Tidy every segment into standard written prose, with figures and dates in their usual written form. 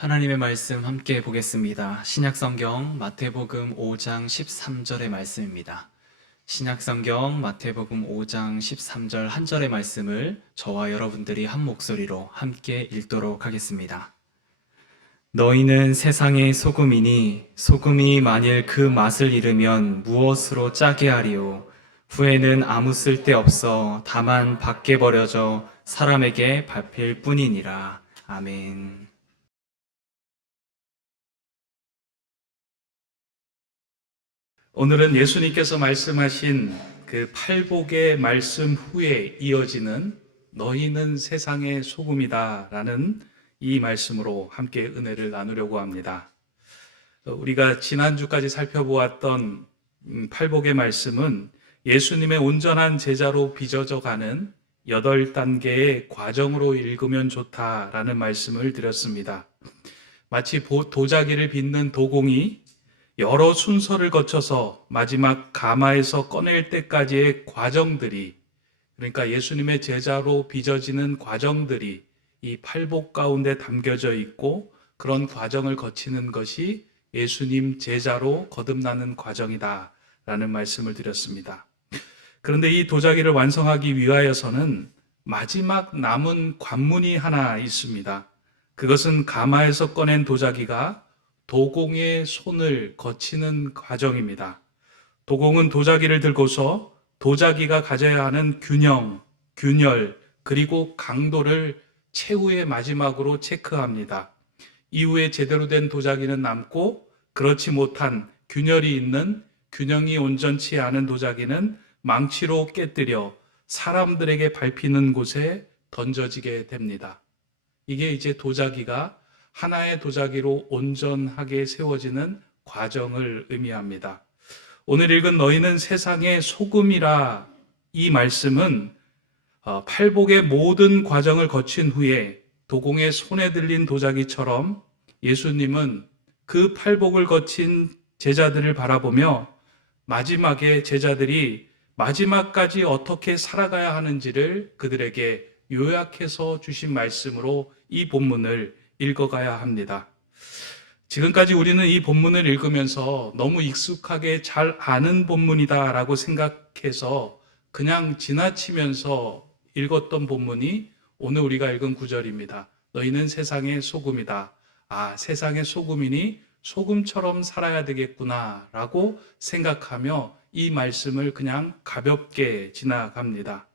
하나님의 말씀 함께 보겠습니다. 신약성경 마태복음 5장 13절의 말씀입니다. 신약성경 마태복음 5장 13절 한 절의 말씀을 저와 여러분들이 한 목소리로 함께 읽도록 하겠습니다. 너희는 세상의 소금이니 소금이 만일 그 맛을 잃으면 무엇으로 짜게 하리요? 후에는 아무 쓸데 없어 다만 밖에 버려져 사람에게 밟힐 뿐이니라. 아멘. 오늘은 예수님께서 말씀하신 그 팔복의 말씀 후에 이어지는 너희는 세상의 소금이다 라는 이 말씀으로 함께 은혜를 나누려고 합니다. 우리가 지난주까지 살펴보았던 팔복의 말씀은 예수님의 온전한 제자로 빚어져 가는 8단계의 과정으로 읽으면 좋다라는 말씀을 드렸습니다. 마치 도자기를 빚는 도공이 여러 순서를 거쳐서 마지막 가마에서 꺼낼 때까지의 과정들이, 그러니까 예수님의 제자로 빚어지는 과정들이 이 팔복 가운데 담겨져 있고, 그런 과정을 거치는 것이 예수님 제자로 거듭나는 과정이다 라는 말씀을 드렸습니다. 그런데 이 도자기를 완성하기 위하여서는 마지막 남은 관문이 하나 있습니다. 그것은 가마에서 꺼낸 도자기가 도공의 손을 거치는 과정입니다. 도공은 도자기를 들고서 도자기가 가져야 하는 균형, 균열, 그리고 강도를 최후의 마지막으로 체크합니다. 이후에 제대로 된 도자기는 남고, 그렇지 못한 균열이 있는, 균형이 온전치 않은 도자기는 망치로 깨뜨려 사람들에게 밟히는 곳에 던져지게 됩니다. 이게 이제 도자기가 하나의 도자기로 온전하게 세워지는 과정을 의미합니다. 오늘 읽은 너희는 세상의 소금이라, 이 말씀은 팔복의 모든 과정을 거친 후에 도공의 손에 들린 도자기처럼 예수님은 그 팔복을 거친 제자들을 바라보며 마지막에 제자들이 마지막까지 어떻게 살아가야 하는지를 그들에게 요약해서 주신 말씀으로 이 본문을 읽어가야 합니다. 지금까지 우리는 이 본문을 읽으면서 너무 익숙하게 잘 아는 본문이다라고 생각해서 그냥 지나치면서 읽었던 본문이 오늘 우리가 읽은 구절입니다. 너희는 세상의 소금이다. 아, 세상의 소금이니 소금처럼 살아야 되겠구나 라고 생각하며 이 말씀을 그냥 가볍게 지나갑니다.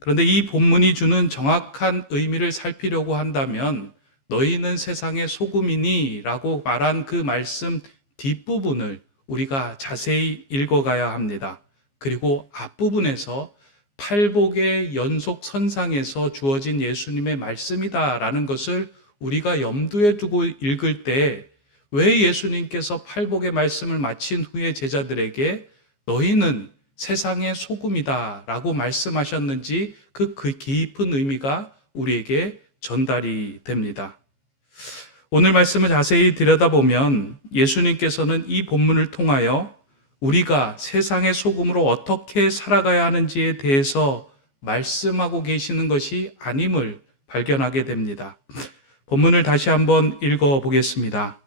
그런데 이 본문이 주는 정확한 의미를 살피려고 한다면 너희는 세상의 소금이니 라고 말한 그 말씀 뒷부분을 우리가 자세히 읽어가야 합니다. 그리고 앞부분에서 팔복의 연속선상에서 주어진 예수님의 말씀이다 라는 것을 우리가 염두에 두고 읽을 때 왜 예수님께서 팔복의 말씀을 마친 후에 제자들에게 너희는 세상의 소금이다 라고 말씀하셨는지 그 깊은 의미가 우리에게 전달이 됩니다. 오늘 말씀을 자세히 들여다보면 예수님께서는 이 본문을 통하여 우리가 세상의 소금으로 어떻게 살아가야 하는지에 대해서 말씀하고 계시는 것이 아님을 발견하게 됩니다. 본문을 다시 한번 읽어보겠습니다.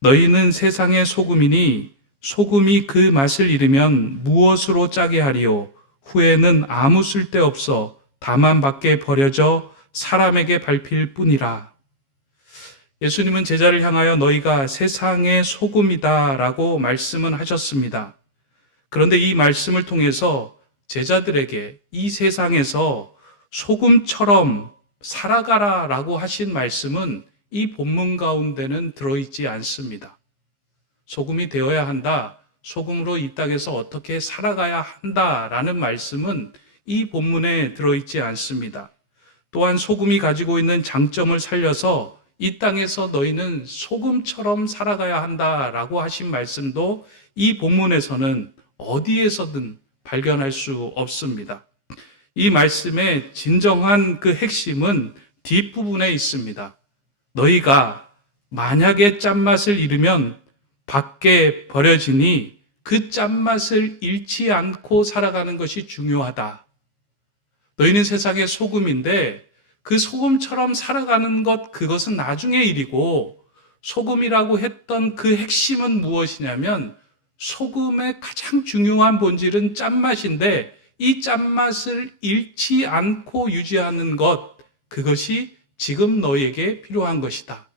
너희는 세상의 소금이니 소금이 그 맛을 잃으면 무엇으로 짜게 하리요? 후에는 아무 쓸데없어 다만 밖에 버려져 사람에게 밟힐 뿐이라. 예수님은 제자를 향하여 너희가 세상의 소금이다 라고 말씀은 하셨습니다. 그런데 이 말씀을 통해서 제자들에게 이 세상에서 소금처럼 살아가라 라고 하신 말씀은 이 본문 가운데는 들어있지 않습니다. 소금이 되어야 한다, 소금으로 이 땅에서 어떻게 살아가야 한다라는 말씀은 이 본문에 들어있지 않습니다. 또한 소금이 가지고 있는 장점을 살려서 이 땅에서 너희는 소금처럼 살아가야 한다라고 하신 말씀도 이 본문에서는 어디에서든 발견할 수 없습니다. 이 말씀의 진정한 그 핵심은 뒷부분에 있습니다. 너희가 만약에 짠맛을 잃으면 밖에 버려지니 그 짠맛을 잃지 않고 살아가는 것이 중요하다. 너희는 세상의 소금인데 그 소금처럼 살아가는 것, 그것은 나중의 일이고, 소금이라고 했던 그 핵심은 무엇이냐면 소금의 가장 중요한 본질은 짠맛인데 이 짠맛을 잃지 않고 유지하는 것, 그것이 지금 너에게 필요한 것이다.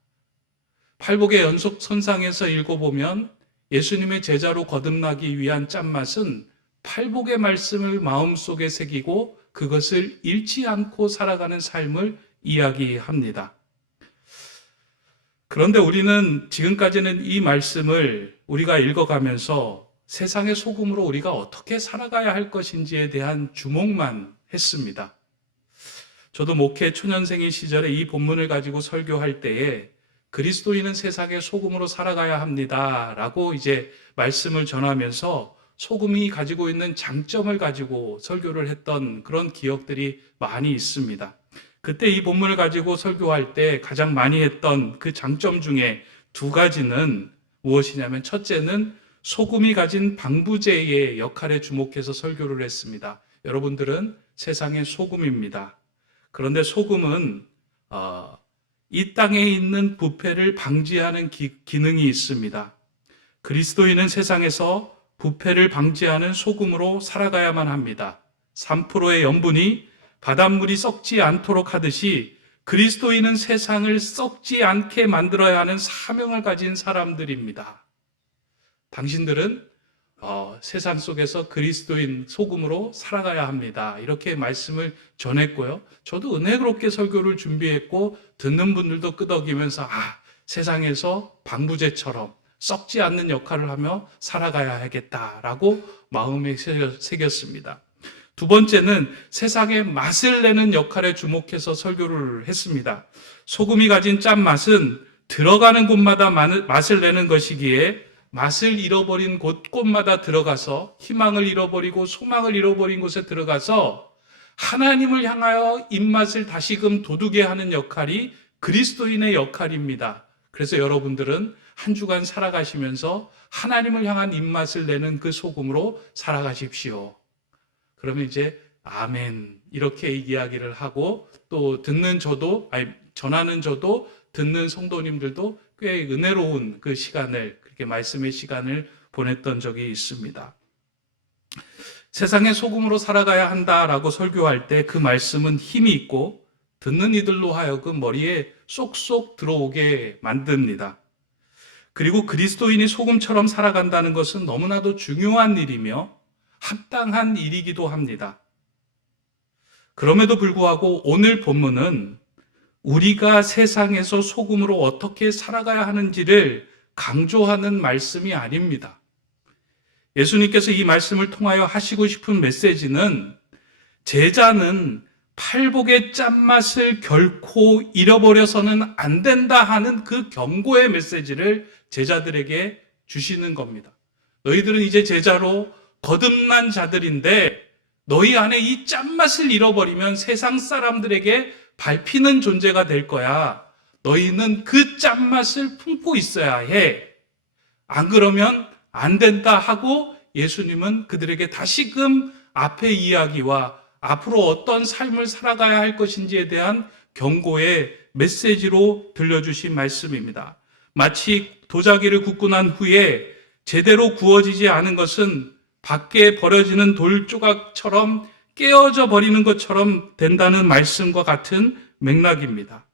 팔복의 연속 선상에서 읽어보면 예수님의 제자로 거듭나기 위한 짠맛은 팔복의 말씀을 마음속에 새기고 그것을 잃지 않고 살아가는 삶을 이야기합니다. 그런데 우리는 지금까지는 이 말씀을 우리가 읽어가면서 세상의 소금으로 우리가 어떻게 살아가야 할 것인지에 대한 주목만 했습니다. 저도 목회 초년생인 시절에 이 본문을 가지고 설교할 때에 그리스도인은 세상의 소금으로 살아가야 합니다 라고 이제 말씀을 전하면서 소금이 가지고 있는 장점을 가지고 설교를 했던 그런 기억들이 많이 있습니다. 그때 이 본문을 가지고 설교할 때 가장 많이 했던 그 장점 중에 두 가지는 무엇이냐면 첫째는 소금이 가진 방부제의 역할에 주목해서 설교를 했습니다. 여러분들은 세상의 소금입니다. 그런데 소금은 이 땅에 있는 부패를 방지하는 기능이 있습니다. 그리스도인은 세상에서 부패를 방지하는 소금으로 살아가야만 합니다. 3%의 염분이 바닷물이 썩지 않도록 하듯이 그리스도인은 세상을 썩지 않게 만들어야 하는 사명을 가진 사람들입니다. 당신들은 세상 속에서 그리스도인 소금으로 살아가야 합니다. 이렇게 말씀을 전했고요. 저도 은혜롭게 설교를 준비했고 듣는 분들도 끄덕이면서 세상에서 방부제처럼 썩지 않는 역할을 하며 살아가야 하겠다라고 마음에 새겼습니다. 두 번째는 세상의 맛을 내는 역할에 주목해서 설교를 했습니다. 소금이 가진 짠맛은 들어가는 곳마다 맛을 내는 것이기에 맛을 잃어버린 곳곳마다 들어가서 희망을 잃어버리고 소망을 잃어버린 곳에 들어가서 하나님을 향하여 입맛을 다시금 돋우게 하는 역할이 그리스도인의 역할입니다. 그래서 여러분들은 한 주간 살아가시면서 하나님을 향한 입맛을 내는 그 소금으로 살아가십시오. 그러면 이제 아멘 이렇게 이야기를 하고 또 전하는 저도 듣는 성도님들도 꽤 은혜로운 그 시간을 그렇게 말씀의 시간을 보냈던 적이 있습니다. 세상의 소금으로 살아가야 한다라고 설교할 때 그 말씀은 힘이 있고 듣는 이들로 하여금 머리에 쏙쏙 들어오게 만듭니다. 그리고 그리스도인이 소금처럼 살아간다는 것은 너무나도 중요한 일이며 합당한 일이기도 합니다. 그럼에도 불구하고 오늘 본문은 우리가 세상에서 소금으로 어떻게 살아가야 하는지를 강조하는 말씀이 아닙니다. 예수님께서 이 말씀을 통하여 하시고 싶은 메시지는 제자는 팔복의 짠맛을 결코 잃어버려서는 안 된다 하는 그 경고의 메시지를 제자들에게 주시는 겁니다. 너희들은 이제 제자로 거듭난 자들인데 너희 안에 이 짠맛을 잃어버리면 세상 사람들에게 밟히는 존재가 될 거야. 너희는 그 짠맛을 품고 있어야 해. 안 그러면 안 된다 하고 예수님은 그들에게 다시금 앞의 이야기와 앞으로 어떤 삶을 살아가야 할 것인지에 대한 경고의 메시지로 들려주신 말씀입니다. 마치 도자기를 굽고 난 후에 제대로 구워지지 않은 것은 밖에 버려지는 돌 조각처럼 깨어져 버리는 것처럼 된다는 말씀과 같은 맥락입니다.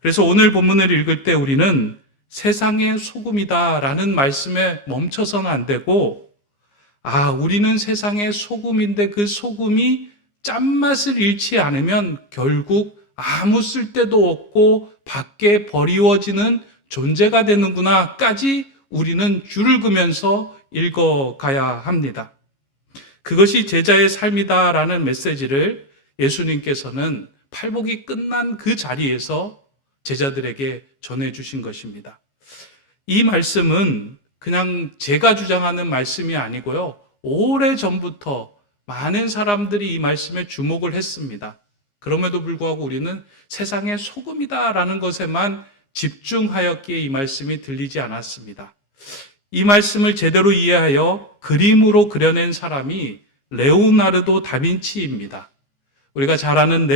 그래서 오늘 본문을 읽을 때 우리는 세상의 소금이다라는 말씀에 멈춰서는 안 되고 우리는 세상의 소금인데 그 소금이 짠맛을 잃지 않으면 결국 아무 쓸데도 없고 밖에 버리워지는 존재가 되는구나까지 우리는 줄을 그면서 읽어가야 합니다. 그것이 제자의 삶이다라는 메시지를 예수님께서는 팔복이 끝난 그 자리에서 제자들에게 전해주신 것입니다. 이 말씀은 그냥 제가 주장하는 말씀이 아니고요. 오래전부터 많은 사람들이 이 말씀에 주목을 했습니다. 그럼에도 불구하고 우리는 세상의 소금이다라는 것에만 집중하였기에 이 말씀이 들리지 않았습니다. 이 말씀을 제대로 이해하여 그림으로 그려낸 사람이 레오나르도 다빈치입니다. 우리가 잘 아는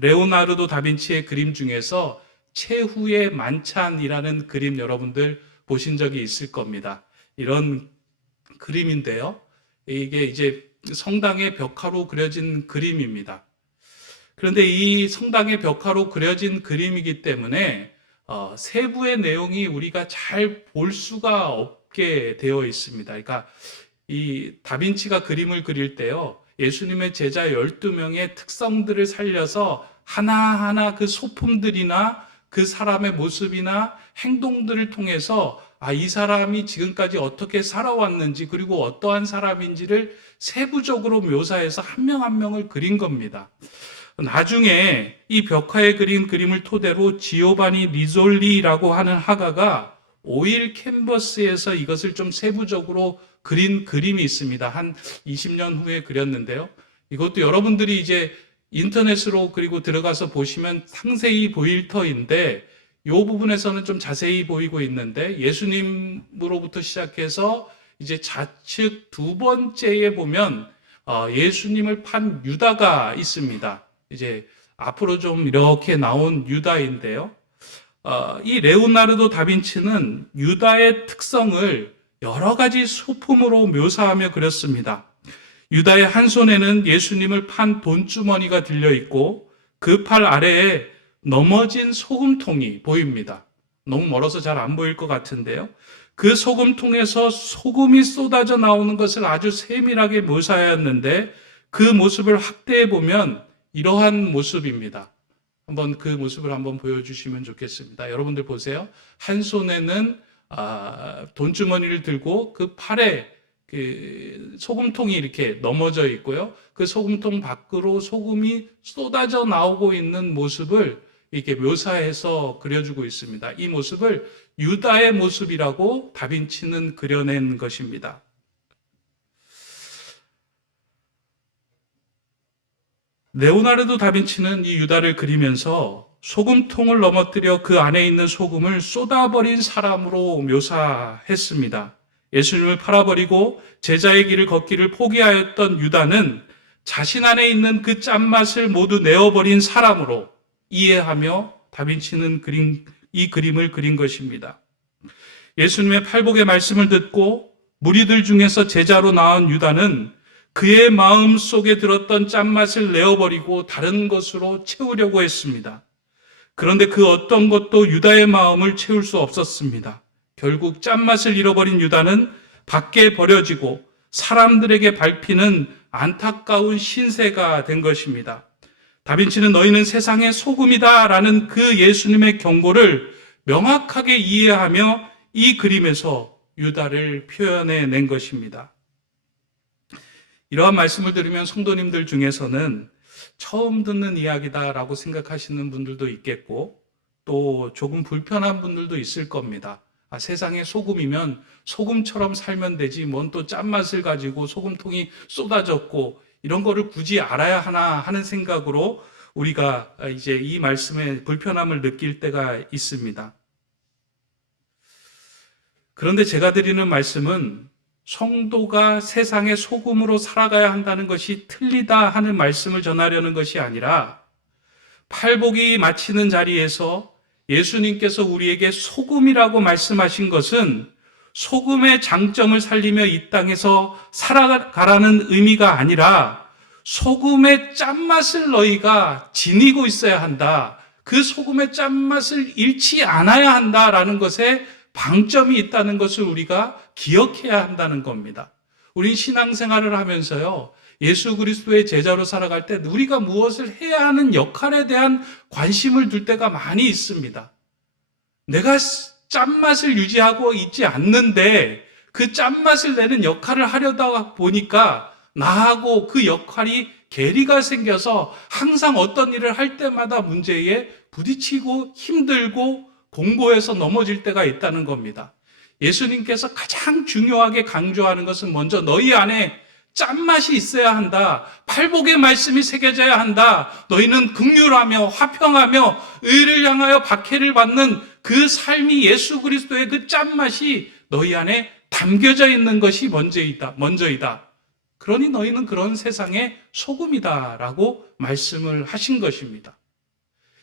레오나르도 다빈치의 그림 중에서 최후의 만찬이라는 그림 여러분들 보신 적이 있을 겁니다. 이런 그림인데요. 이게 이제 성당의 벽화로 그려진 그림입니다. 그런데 이 성당의 벽화로 그려진 그림이기 때문에 세부의 내용이 우리가 잘 볼 수가 없게 되어 있습니다. 그러니까 이 다빈치가 그림을 그릴 때요, 예수님의 제자 12명의 특성들을 살려서 하나하나 그 소품들이나 그 사람의 모습이나 행동들을 통해서 이 사람이 지금까지 어떻게 살아왔는지, 그리고 어떠한 사람인지를 세부적으로 묘사해서 한 명 한 명을 그린 겁니다. 나중에 이 벽화에 그린 그림을 토대로 지오바니 리졸리라고 하는 화가가 오일 캔버스에서 이것을 좀 세부적으로 그린 그림이 있습니다. 한 20년 후에 그렸는데요. 이것도 여러분들이 이제 인터넷으로 그리고 들어가서 보시면 상세히 보일 터인데, 이 부분에서는 좀 자세히 보이고 있는데, 예수님으로부터 시작해서 이제 좌측 두 번째에 보면 예수님을 판 유다가 있습니다. 이제 앞으로 좀 이렇게 나온 유다인데요. 이 레오나르도 다빈치는 유다의 특성을 여러 가지 소품으로 묘사하며 그렸습니다. 유다의 한 손에는 예수님을 판 돈주머니가 들려 있고, 그 팔 아래에 넘어진 소금통이 보입니다. 너무 멀어서 잘 안 보일 것 같은데요. 그 소금통에서 소금이 쏟아져 나오는 것을 아주 세밀하게 묘사하였는데, 그 모습을 확대해 보면 이러한 모습입니다. 한번 그 모습을 한번 보여주시면 좋겠습니다. 여러분들 보세요. 한 손에는 돈주머니를 들고 그 팔에 그 소금통이 이렇게 넘어져 있고요. 그 소금통 밖으로 소금이 쏟아져 나오고 있는 모습을 이렇게 묘사해서 그려주고 있습니다. 이 모습을 유다의 모습이라고 다빈치는 그려낸 것입니다. 레오나르도 다빈치는 이 유다를 그리면서 소금통을 넘어뜨려 그 안에 있는 소금을 쏟아버린 사람으로 묘사했습니다. 예수님을 팔아버리고 제자의 길을 걷기를 포기하였던 유다는 자신 안에 있는 그 짠맛을 모두 내어버린 사람으로 이해하며 다빈치는 이 그림을 그린 것입니다. 예수님의 팔복의 말씀을 듣고 무리들 중에서 제자로 나온 유다는 그의 마음 속에 들었던 짠맛을 내어버리고 다른 것으로 채우려고 했습니다. 그런데 그 어떤 것도 유다의 마음을 채울 수 없었습니다. 결국 짠맛을 잃어버린 유다는 밖에 버려지고 사람들에게 밟히는 안타까운 신세가 된 것입니다. 다빈치는 너희는 세상의 소금이다 라는 그 예수님의 경고를 명확하게 이해하며 이 그림에서 유다를 표현해낸 것입니다. 이러한 말씀을 들으면 성도님들 중에서는 처음 듣는 이야기다라고 생각하시는 분들도 있겠고, 또 조금 불편한 분들도 있을 겁니다. 세상에 소금이면 소금처럼 살면 되지, 뭔 또 짠맛을 가지고 소금통이 쏟아졌고 이런 거를 굳이 알아야 하나 하는 생각으로 우리가 이제 이 말씀에 불편함을 느낄 때가 있습니다. 그런데 제가 드리는 말씀은 성도가 세상의 소금으로 살아가야 한다는 것이 틀리다 하는 말씀을 전하려는 것이 아니라, 팔복이 마치는 자리에서 예수님께서 우리에게 소금이라고 말씀하신 것은 소금의 장점을 살리며 이 땅에서 살아가라는 의미가 아니라, 소금의 짠맛을 너희가 지니고 있어야 한다, 그 소금의 짠맛을 잃지 않아야 한다라는 것에 방점이 있다는 것을 우리가 기억해야 한다는 겁니다. 우린 신앙생활을 하면서요, 예수 그리스도의 제자로 살아갈 때 우리가 무엇을 해야 하는 역할에 대한 관심을 둘 때가 많이 있습니다. 내가 짠맛을 유지하고 있지 않는데 그 짠맛을 내는 역할을 하려다 보니까 나하고 그 역할이 괴리가 생겨서 항상 어떤 일을 할 때마다 문제에 부딪히고 힘들고 공고해서 넘어질 때가 있다는 겁니다. 예수님께서 가장 중요하게 강조하는 것은 먼저 너희 안에 짠맛이 있어야 한다. 팔복의 말씀이 새겨져야 한다. 너희는 긍휼하며 화평하며 의를 향하여 박해를 받는 그 삶이 예수 그리스도의 그 짠맛이 너희 안에 담겨져 있는 것이 먼저이다. 그러니 너희는 그런 세상의 소금이다라고 말씀을 하신 것입니다.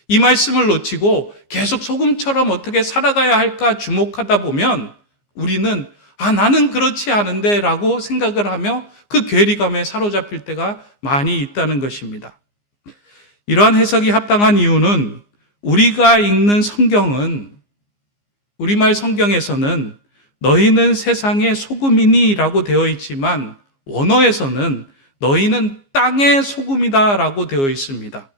이 말씀을 놓치고 계속 소금처럼 어떻게 살아가야 할까 주목하다 보면 우리는 나는 그렇지 않은데 라고 생각을 하며 그 괴리감에 사로잡힐 때가 많이 있다는 것입니다. 이러한 해석이 합당한 이유는 우리가 읽는 성경은, 우리말 성경에서는 너희는 세상의 소금이니 라고 되어 있지만 원어에서는 너희는 땅의 소금이다 라고 되어 있습니다.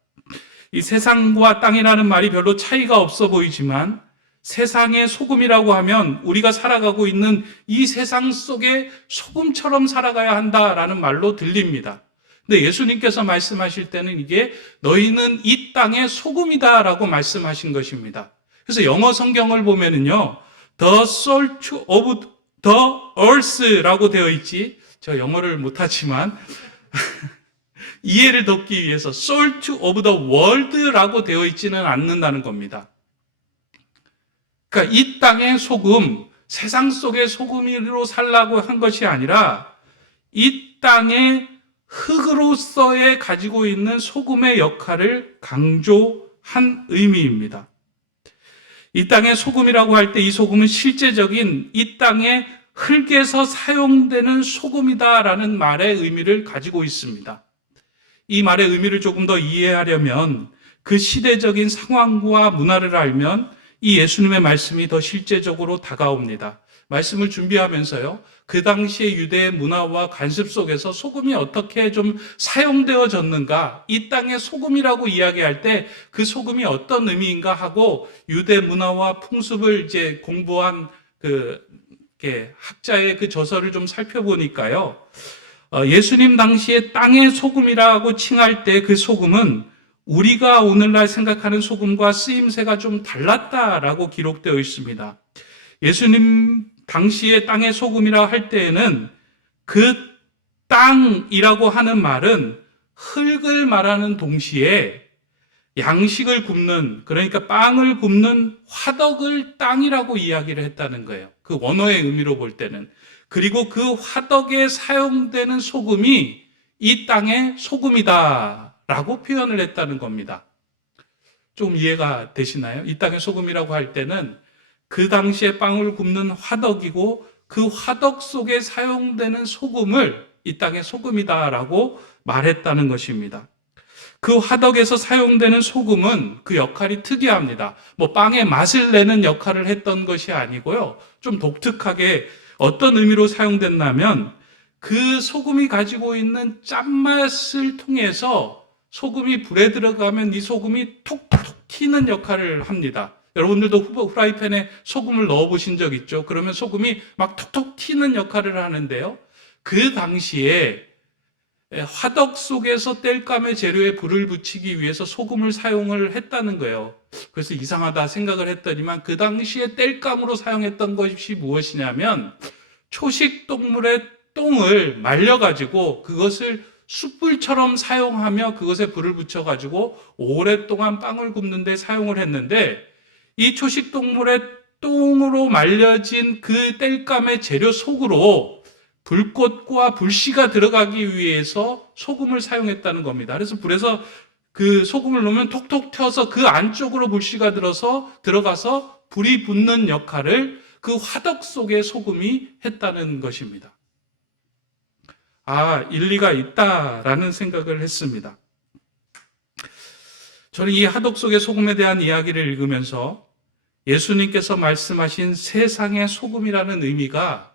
이 세상과 땅이라는 말이 별로 차이가 없어 보이지만 세상의 소금이라고 하면 우리가 살아가고 있는 이 세상 속에 소금처럼 살아가야 한다라는 말로 들립니다. 근데 예수님께서 말씀하실 때는 이게 너희는 이 땅의 소금이다라고 말씀하신 것입니다. 그래서 영어 성경을 보면은요, the salt of the earth라고 되어 있지. 저 영어를 못하지만 이해를 돕기 위해서 salt of the world라고 되어 있지는 않는다는 겁니다. 그러니까 이 땅의 소금, 세상 속의 소금으로 살라고 한 것이 아니라 이 땅의 흙으로서의 가지고 있는 소금의 역할을 강조한 의미입니다. 이 땅의 소금이라고 할 때 이 소금은 실제적인 이 땅의 흙에서 사용되는 소금이다라는 말의 의미를 가지고 있습니다. 이 말의 의미를 조금 더 이해하려면 그 시대적인 상황과 문화를 알면 이 예수님의 말씀이 더 실제적으로 다가옵니다. 말씀을 준비하면서요, 그 당시의 유대의 문화와 관습 속에서 소금이 어떻게 좀 사용되어졌는가, 이 땅의 소금이라고 이야기할 때 그 소금이 어떤 의미인가 하고 유대 문화와 풍습을 이제 공부한 학자의 그 저서를 좀 살펴보니까요, 예수님 당시에 땅의 소금이라고 칭할 때 그 소금은 우리가 오늘날 생각하는 소금과 쓰임새가 좀 달랐다라고 기록되어 있습니다. 예수님 당시에 땅의 소금이라 할 때에는 그 땅이라고 하는 말은 흙을 말하는 동시에 양식을 굽는, 그러니까 빵을 굽는 화덕을 땅이라고 이야기를 했다는 거예요. 그 원어의 의미로 볼 때는. 그리고 그 화덕에 사용되는 소금이 이 땅의 소금이다라고 표현을 했다는 겁니다. 좀 이해가 되시나요? 이 땅의 소금이라고 할 때는 그 당시에 빵을 굽는 화덕이고 그 화덕 속에 사용되는 소금을 이 땅의 소금이다라고 말했다는 것입니다. 그 화덕에서 사용되는 소금은 그 역할이 특이합니다. 빵의 맛을 내는 역할을 했던 것이 아니고요, 좀 독특하게 어떤 의미로 사용됐냐면 그 소금이 가지고 있는 짠맛을 통해서 소금이 불에 들어가면 이 소금이 톡톡 튀는 역할을 합니다. 여러분들도 후라이팬에 소금을 넣어보신 적 있죠? 그러면 소금이 막 톡톡 튀는 역할을 하는데요, 그 당시에 화덕 속에서 땔감의 재료에 불을 붙이기 위해서 소금을 사용을 했다는 거예요. 그래서 이상하다 생각을 했더니만 그 당시에 땔감으로 사용했던 것이 무엇이냐면 초식 동물의 똥을 말려가지고 그것을 숯불처럼 사용하며 그것에 불을 붙여가지고 오랫동안 빵을 굽는 데 사용을 했는데, 이 초식 동물의 똥으로 말려진 그 땔감의 재료 속으로 불꽃과 불씨가 들어가기 위해서 소금을 사용했다는 겁니다. 그래서 불에서 그 소금을 넣으면 톡톡 튀어서 그 안쪽으로 불씨가 들어가서 불이 붙는 역할을 그 화덕 속에 소금이 했다는 것입니다. 일리가 있다라는 생각을 했습니다. 저는 이 화덕 속의 소금에 대한 이야기를 읽으면서 예수님께서 말씀하신 세상의 소금이라는 의미가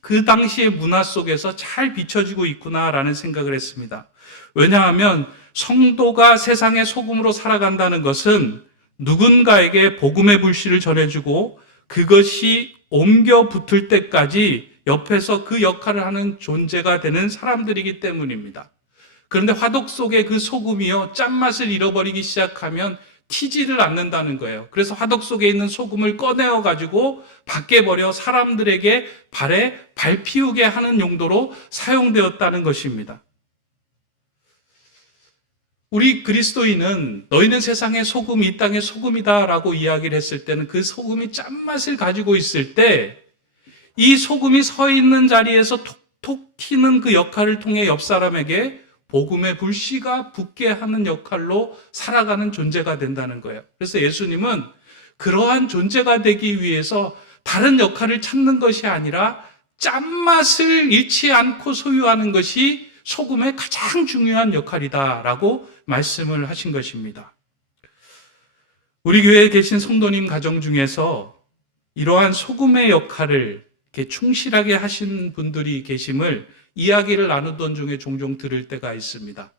그 당시의 문화 속에서 잘 비춰지고 있구나라는 생각을 했습니다. 왜냐하면 성도가 세상의 소금으로 살아간다는 것은 누군가에게 복음의 불씨를 전해주고 그것이 옮겨 붙을 때까지 옆에서 그 역할을 하는 존재가 되는 사람들이기 때문입니다. 그런데 화덕 속의 그 소금이요, 짠맛을 잃어버리기 시작하면 튀지를 않는다는 거예요. 그래서 화덕 속에 있는 소금을 꺼내어 가지고 밖에 버려 사람들에게 발에 발 피우게 하는 용도로 사용되었다는 것입니다. 우리 그리스도인은 너희는 세상의 소금, 이 땅의 소금이다 라고 이야기를 했을 때는 그 소금이 짠맛을 가지고 있을 때 이 소금이 서 있는 자리에서 톡 튀는 그 역할을 통해 옆 사람에게 복음의 불씨가 붙게 하는 역할로 살아가는 존재가 된다는 거예요. 그래서 예수님은 그러한 존재가 되기 위해서 다른 역할을 찾는 것이 아니라 짠맛을 잃지 않고 소유하는 것이 소금의 가장 중요한 역할이다라고 말씀을 하신 것입니다. 우리 교회에 계신 성도님 가정 중에서 이러한 소금의 역할을 이렇게 충실하게 하신 분들이 계심을 이야기를 나누던 중에 종종 들을 때가 있습니다.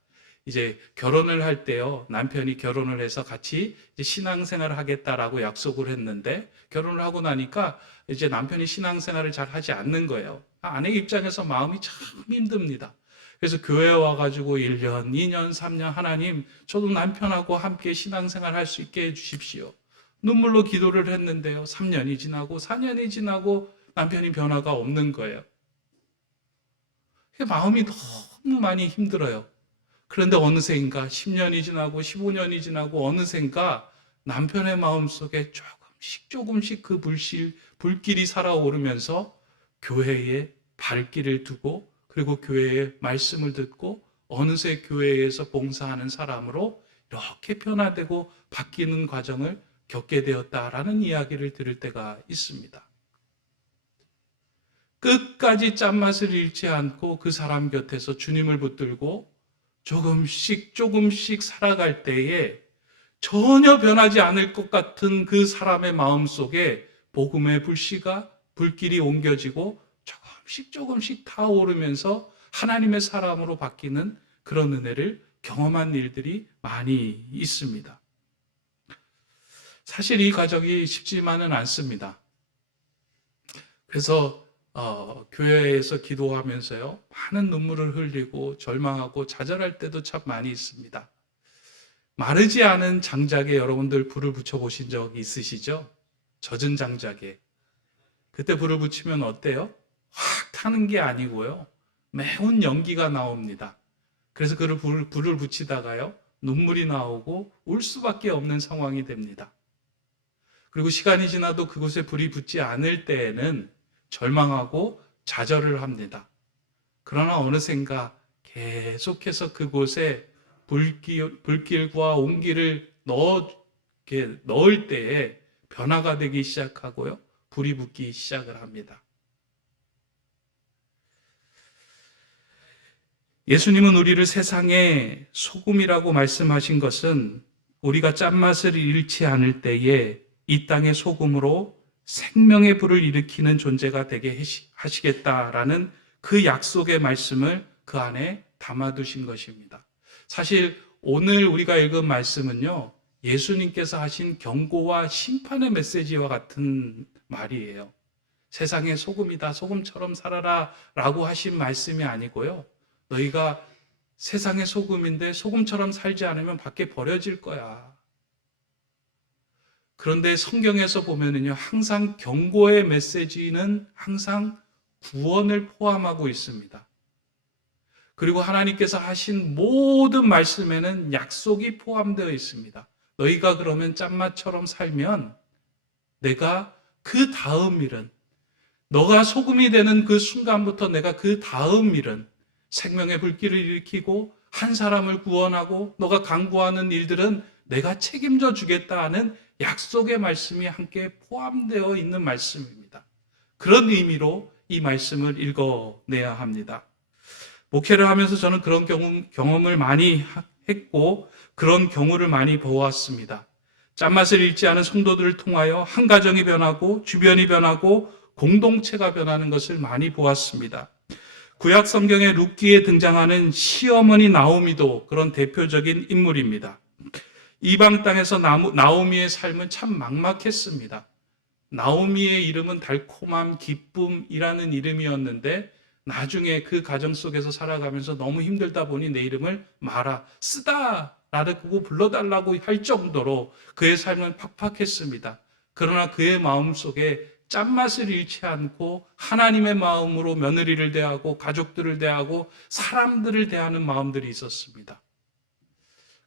이제 결혼을 할 때요, 남편이 결혼을 해서 같이 이제 신앙생활을 하겠다라고 약속을 했는데 결혼을 하고 나니까 이제 남편이 신앙생활을 잘 하지 않는 거예요. 아내 입장에서 마음이 참 힘듭니다. 그래서 교회에 와가지고 1년, 2년, 3년 하나님 저도 남편하고 함께 신앙생활 할 수 있게 해주십시오. 눈물로 기도를 했는데요. 3년이 지나고 4년이 지나고 남편이 변화가 없는 거예요. 마음이 너무 많이 힘들어요. 그런데 어느새인가 10년이 지나고 15년이 지나고 어느새인가 남편의 마음속에 조금씩 그 불길이 살아오르면서 교회에 발길을 두고 그리고 교회의 말씀을 듣고 어느새 교회에서 봉사하는 사람으로 이렇게 변화되고 바뀌는 과정을 겪게 되었다라는 이야기를 들을 때가 있습니다. 끝까지 짠맛을 잃지 않고 그 사람 곁에서 주님을 붙들고 조금씩 살아갈 때에 전혀 변하지 않을 것 같은 그 사람의 마음속에 복음의 불길이 옮겨지고 조금씩 타오르면서 하나님의 사람으로 바뀌는 그런 은혜를 경험한 일들이 많이 있습니다. 사실 이 과정이 쉽지만은 않습니다. 그래서 교회에서 기도하면서요, 많은 눈물을 흘리고 절망하고 좌절할 때도 참 많이 있습니다. 마르지 않은 장작에 여러분들 불을 붙여보신 적이 있으시죠? 젖은 장작에. 그때 불을 붙이면 어때요? 확 타는 게 아니고요, 매운 연기가 나옵니다. 그래서 그 불을 붙이다가요, 눈물이 나오고 울 수밖에 없는 상황이 됩니다. 그리고 시간이 지나도 그곳에 불이 붙지 않을 때에는 절망하고 좌절을 합니다. 그러나 어느샌가 계속해서 그곳에 불길과 온기를 넣을 때에 변화가 되기 시작하고요, 불이 붙기 시작을 합니다. 예수님은 우리를 세상의 소금이라고 말씀하신 것은 우리가 짠맛을 잃지 않을 때에 이 땅의 소금으로 생명의 불을 일으키는 존재가 되게 하시겠다라는 그 약속의 말씀을 그 안에 담아두신 것입니다. 사실 오늘 우리가 읽은 말씀은요, 예수님께서 하신 경고와 심판의 메시지와 같은 말이에요. 세상의 소금이다, 소금처럼 살아라 라고 하신 말씀이 아니고요, 너희가 세상의 소금인데 소금처럼 살지 않으면 밖에 버려질 거야. 그런데 성경에서 보면은요, 항상 경고의 메시지는 항상 구원을 포함하고 있습니다. 그리고 하나님께서 하신 모든 말씀에는 약속이 포함되어 있습니다. 너희가 그러면 짠맛처럼 살면 내가 그 다음 일은, 너가 소금이 되는 그 순간부터 내가 그 다음 일은 생명의 불길을 일으키고 한 사람을 구원하고 너가 강구하는 일들은 내가 책임져 주겠다 하는 약속의 말씀이 함께 포함되어 있는 말씀입니다. 그런 의미로 이 말씀을 읽어내야 합니다. 목회를 하면서 저는 그런 경험을 많이 했고 그런 경우를 많이 보았습니다. 짠맛을 잃지 않은 성도들을 통하여 한 가정이 변하고 주변이 변하고 공동체가 변하는 것을 많이 보았습니다. 구약 성경의 룻기에 등장하는 시어머니 나오미도 그런 대표적인 인물입니다. 이방 땅에서 나오미의 삶은 참 막막했습니다. 나오미의 이름은 달콤함, 기쁨이라는 이름이었는데 나중에 그 가정 속에서 살아가면서 너무 힘들다 보니 내 이름을 마라, 쓰다 라고 불러달라고 할 정도로 그의 삶은 팍팍했습니다. 그러나 그의 마음속에 짠맛을 잃지 않고 하나님의 마음으로 며느리를 대하고 가족들을 대하고 사람들을 대하는 마음들이 있었습니다.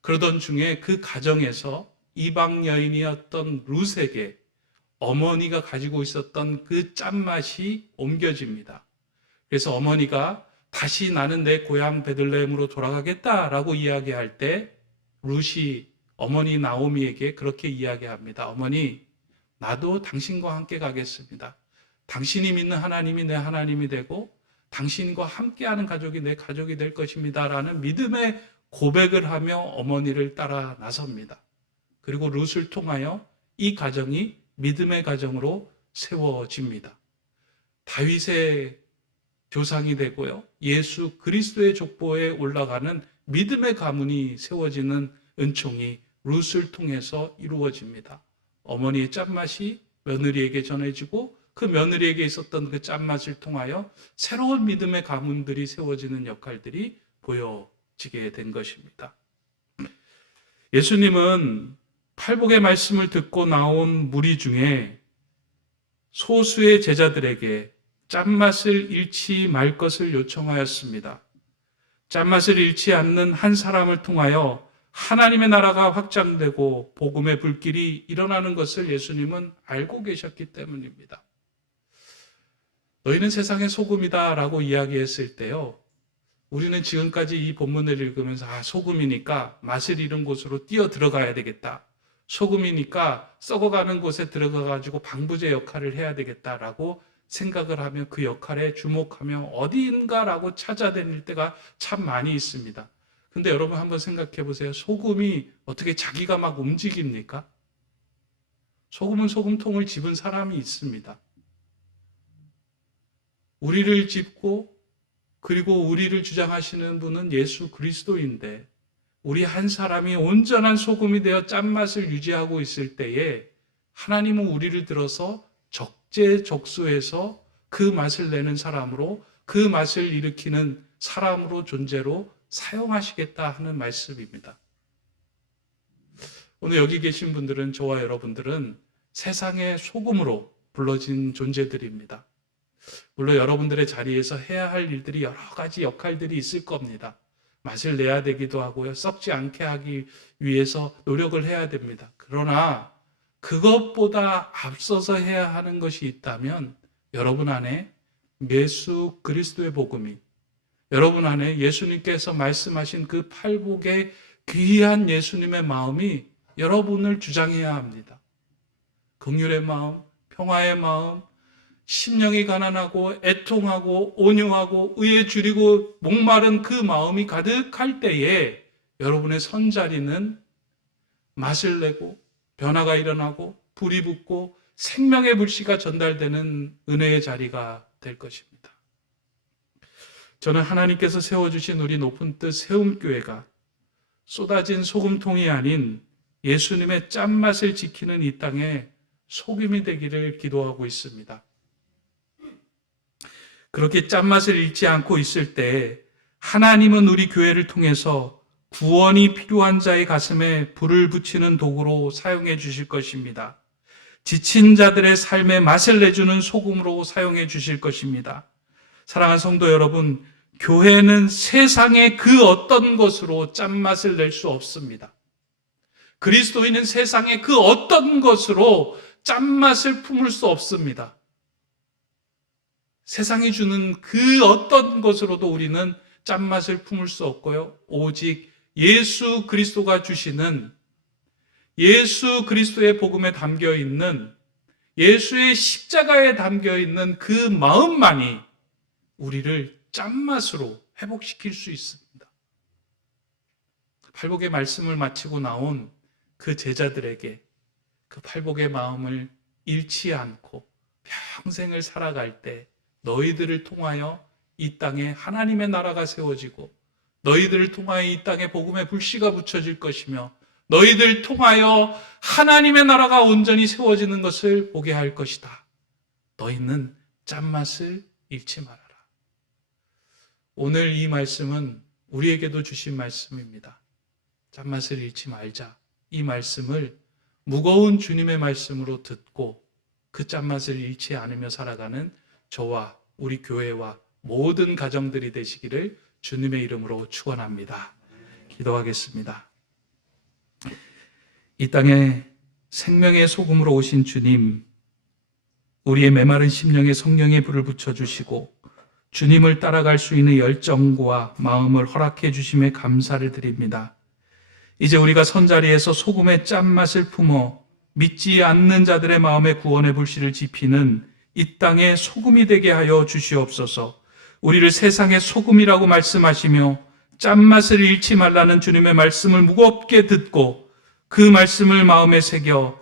그러던 중에 그 가정에서 이방 여인이었던 룻에게 어머니가 가지고 있었던 그 짠맛이 옮겨집니다. 그래서 어머니가 다시 나는 내 고향 베들레헴으로 돌아가겠다라고 이야기할 때 룻이 어머니 나오미에게 그렇게 이야기합니다. 어머니, 나도 당신과 함께 가겠습니다. 당신이 믿는 하나님이 내 하나님이 되고 당신과 함께하는 가족이 내 가족이 될 것입니다. 라는 믿음의 고백을 하며 어머니를 따라 나섭니다. 그리고 룻을 통하여 이 가정이 믿음의 가정으로 세워집니다. 다윗의 조상이 되고요. 예수 그리스도의 족보에 올라가는 믿음의 가문이 세워지는 은총이 룻을 통해서 이루어집니다. 어머니의 짠맛이 며느리에게 전해지고 그 며느리에게 있었던 그 짠맛을 통하여 새로운 믿음의 가문들이 세워지는 역할들이 보여지게 된 것입니다. 예수님은 팔복의 말씀을 듣고 나온 무리 중에 소수의 제자들에게 짠맛을 잃지 말 것을 요청하였습니다. 짠맛을 잃지 않는 한 사람을 통하여 하나님의 나라가 확장되고 복음의 불길이 일어나는 것을 예수님은 알고 계셨기 때문입니다. 너희는 세상의 소금이다 라고 이야기했을 때요, 우리는 지금까지 이 본문을 읽으면서 소금이니까 맛을 잃은 곳으로 뛰어 들어가야 되겠다. 소금이니까 썩어가는 곳에 들어가가지고 방부제 역할을 해야 되겠다라고 생각을 하며 그 역할에 주목하며 어디인가라고 찾아다닐 때가 참 많이 있습니다. 근데 여러분 한번 생각해 보세요. 소금이 어떻게 자기가 막 움직입니까? 소금은 소금통을 집은 사람이 있습니다. 우리를 집고 그리고 우리를 주장하시는 분은 예수 그리스도인데 우리 한 사람이 온전한 소금이 되어 짠맛을 유지하고 있을 때에 하나님은 우리를 들어서 적재적소에서 그 맛을 내는 사람으로, 그 맛을 일으키는 사람으로, 존재로 사용하시겠다 하는 말씀입니다. 오늘 여기 계신 분들은, 저와 여러분들은 세상의 소금으로 불러진 존재들입니다. 물론 여러분들의 자리에서 해야 할 일들이 여러 가지 역할들이 있을 겁니다. 맛을 내야 되기도 하고요. 썩지 않게 하기 위해서 노력을 해야 됩니다. 그러나 그것보다 앞서서 해야 하는 것이 있다면 여러분 안에 예수 그리스도의 복음이, 여러분 안에 예수님께서 말씀하신 그 팔복의 귀한 예수님의 마음이 여러분을 주장해야 합니다. 긍휼의 마음, 평화의 마음, 심령이 가난하고 애통하고 온유하고 의에 줄이고 목마른 그 마음이 가득할 때에 여러분의 선자리는 맛을 내고 변화가 일어나고 불이 붙고 생명의 불씨가 전달되는 은혜의 자리가 될 것입니다. 저는 하나님께서 세워주신 우리 높은 뜻 세움교회가 쏟아진 소금통이 아닌 예수님의 짠맛을 지키는 이 땅에 소금이 되기를 기도하고 있습니다. 그렇게 짠맛을 잃지 않고 있을 때 하나님은 우리 교회를 통해서 구원이 필요한 자의 가슴에 불을 붙이는 도구로 사용해 주실 것입니다. 지친 자들의 삶에 맛을 내주는 소금으로 사용해 주실 것입니다. 사랑하는 성도 여러분, 교회는 세상의 그 어떤 것으로 짠맛을 낼 수 없습니다. 그리스도인은 세상의 그 어떤 것으로 짠맛을 품을 수 없습니다. 세상이 주는 그 어떤 것으로도 우리는 짠맛을 품을 수 없고요. 오직 예수 그리스도가 주시는, 예수 그리스도의 복음에 담겨 있는, 예수의 십자가에 담겨 있는 그 마음만이 우리를 짠맛으로 회복시킬 수 있습니다. 팔복의 말씀을 마치고 나온 그 제자들에게 그 팔복의 마음을 잃지 않고 평생을 살아갈 때 너희들을 통하여 이 땅에 하나님의 나라가 세워지고 너희들을 통하여 이 땅에 복음의 불씨가 붙여질 것이며 너희들을 통하여 하나님의 나라가 온전히 세워지는 것을 보게 할 것이다. 너희는 짠맛을 잃지 말아라. 오늘 이 말씀은 우리에게도 주신 말씀입니다. 짠맛을 잃지 말자. 이 말씀을 무거운 주님의 말씀으로 듣고 그 짠맛을 잃지 않으며 살아가는 저와 우리 교회와 모든 가정들이 되시기를 주님의 이름으로 축원합니다. 기도하겠습니다. 이 땅에 생명의 소금으로 오신 주님, 우리의 메마른 심령에 성령의 불을 붙여주시고 주님을 따라갈 수 있는 열정과 마음을 허락해 주심에 감사를 드립니다. 이제 우리가 선자리에서 소금의 짠맛을 품어 믿지 않는 자들의 마음에 구원의 불씨를 지피는 이 땅의 소금이 되게 하여 주시옵소서. 우리를 세상의 소금이라고 말씀하시며 짠맛을 잃지 말라는 주님의 말씀을 무겁게 듣고 그 말씀을 마음에 새겨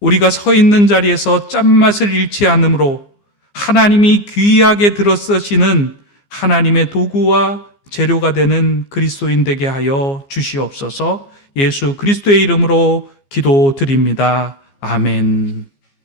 우리가 서 있는 자리에서 짠맛을 잃지 않으므로 하나님이 귀하게 들어쓰시는 하나님의 도구와 재료가 되는 그리스도인 되게 하여 주시옵소서. 예수 그리스도의 이름으로 기도드립니다. 아멘.